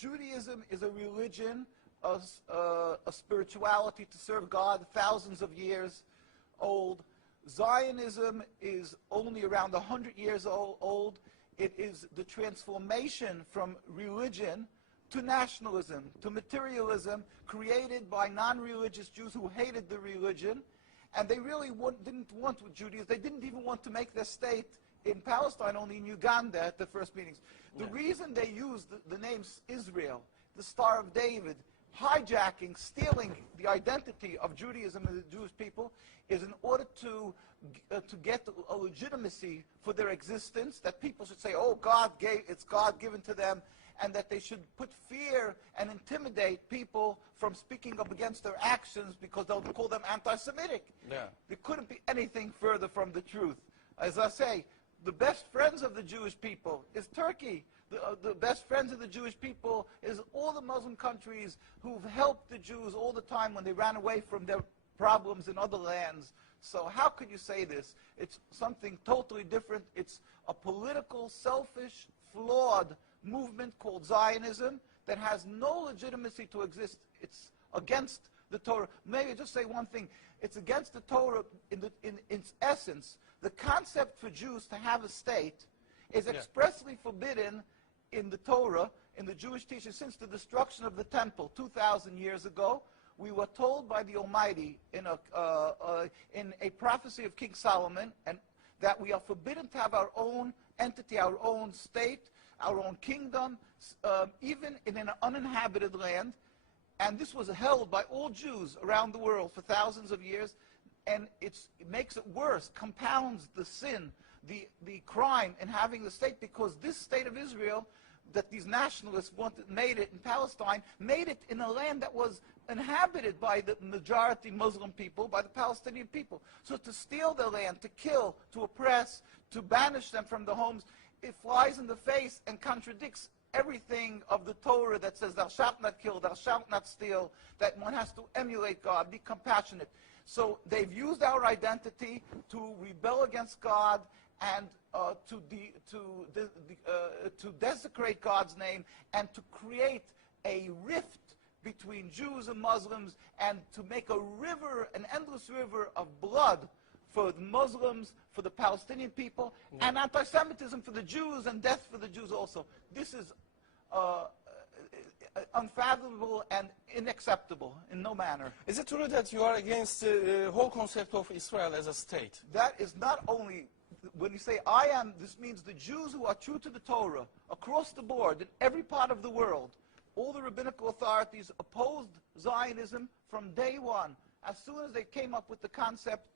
Judaism is a religion, a spirituality to serve God, thousands of years old. Zionism is only around 100 years old. It is the transformation from religion to nationalism, to materialism, created by non-religious Jews who hated the religion, and they really didn't want Judaism. They didn't even want to make their state in Palestine, only in Uganda at the first meetings. The reason they used the name Israel, the Star of David, hijacking, stealing the identity of Judaism and the Jewish people, is in order to get a legitimacy for their existence, that people should say, oh, it's God given to them, and that they should put fear and intimidate people from speaking up against their actions because they'll call them anti-Semitic. Yeah. There couldn't be anything further from the truth. As I say, the best friends of the Jewish people is Turkey. The best friends of the Jewish people is all the Muslim countries who've helped the Jews all the time when they ran away from their problems in other lands. So how could you say this? It's something totally different. It's a political, selfish, flawed movement called Zionism that has no legitimacy to exist. It's against the Torah. Maybe just say one thing. It's against the Torah in its essence. The concept for Jews to have a state is expressly forbidden in the Torah, in the Jewish teaching, since the destruction of the temple 2,000 years ago. We were told by the Almighty in a prophecy of King Solomon, and that we are forbidden to have our own entity, our own state, our own kingdom, even in an uninhabited land. And this was held by all Jews around the world for thousands of years, and it makes it worse, compounds the sin, the crime in having the state, because this state of Israel that these nationalists made it in Palestine, made it in a land that was inhabited by the majority Muslim people, by the Palestinian people. So to steal their land, to kill, to oppress, to banish them from the homes, it flies in the face and contradicts everything of the Torah that says thou shalt not kill, thou shalt not steal, that one has to emulate God, be compassionate. So they've used our identity to rebel against God and to desecrate God's name, and to create a rift between Jews and Muslims, and to make a river, an endless river of blood for the Muslims, for the Palestinian people, and anti-Semitism for the Jews, and death for the Jews also. This is unfathomable and unacceptable in no manner. Is it true that you are against the whole concept of Israel as a state? That is not only, when you say I am, this means the Jews who are true to the Torah, across the board, in every part of the world, all the rabbinical authorities opposed Zionism from day one. As soon as they came up with the concept,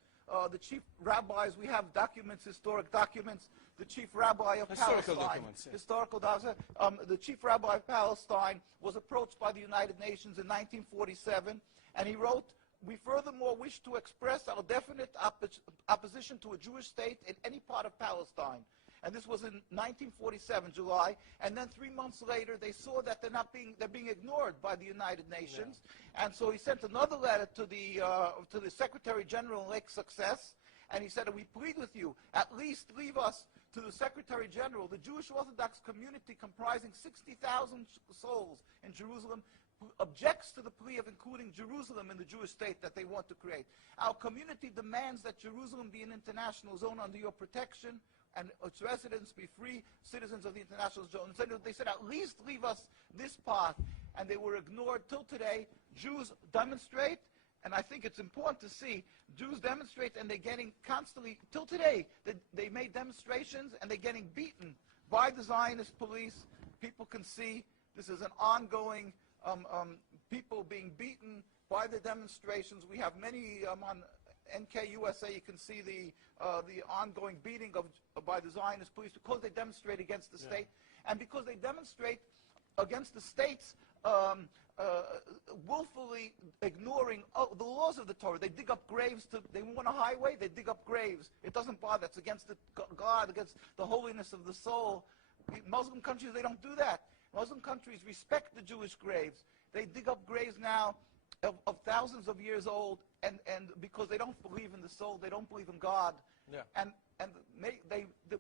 the chief rabbis, we have documents, historic documents, the chief rabbi of Historical Palestine, documents, yeah. historical documents, the chief rabbi of Palestine was approached by the United Nations in 1947, and he wrote, "We furthermore wish to express our definite opposition to a Jewish state in any part of Palestine." And this was in 1947, July. And then 3 months later, they saw that they're being ignored by the United Nations. Yeah. And so he sent another letter to the Secretary General in Lake Success, and he said, "We plead with you, at least leave us to the Secretary General, the Jewish Orthodox community comprising 60,000 souls in Jerusalem, objects to the plea of including Jerusalem in the Jewish state that they want to create. Our community demands that Jerusalem be an international zone under your protection, and its residents be free citizens of the international zone." So they said, at least leave us this part. And they were ignored till today. Jews demonstrate, and I think it's important to see, Jews demonstrate, and they're getting constantly, till today, they made demonstrations, and they're getting beaten by the Zionist police. People can see this is an ongoing, people being beaten by the demonstrations. We have many on NKUSA, you can see the ongoing beating by the Zionist police because they demonstrate against the state, and because they demonstrate against the states willfully ignoring the laws of the Torah. They dig up graves. They want a highway, they dig up graves. It doesn't bother. It's against God, against the holiness of the soul. Muslim countries, they don't do that. Muslim countries respect the Jewish graves. They dig up graves now of thousands of years old, and because they don't believe in the soul, they don't believe in God. Yeah. And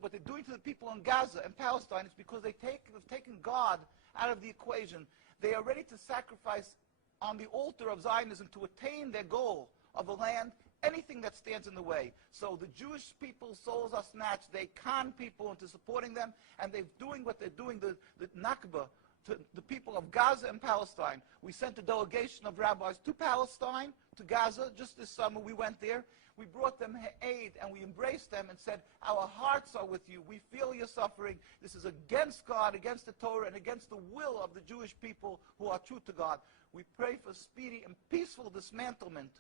what they're doing to the people in Gaza and Palestine, it's because they've taken God out of the equation. They are ready to sacrifice on the altar of Zionism to attain their goal of a land, anything that stands in the way. So the Jewish people's souls are snatched. They con people into supporting them, and they're doing what they're doing, the Nakba, to the people of Gaza and Palestine. We sent a delegation of rabbis to Palestine, to Gaza, just this summer. We went there. We brought them aid, and we embraced them and said, our hearts are with you. We feel your suffering. This is against God, against the Torah, and against the will of the Jewish people who are true to God. We pray for speedy and peaceful dismantlement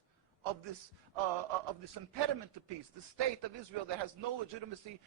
of this impediment to peace, the state of Israel that has no legitimacy.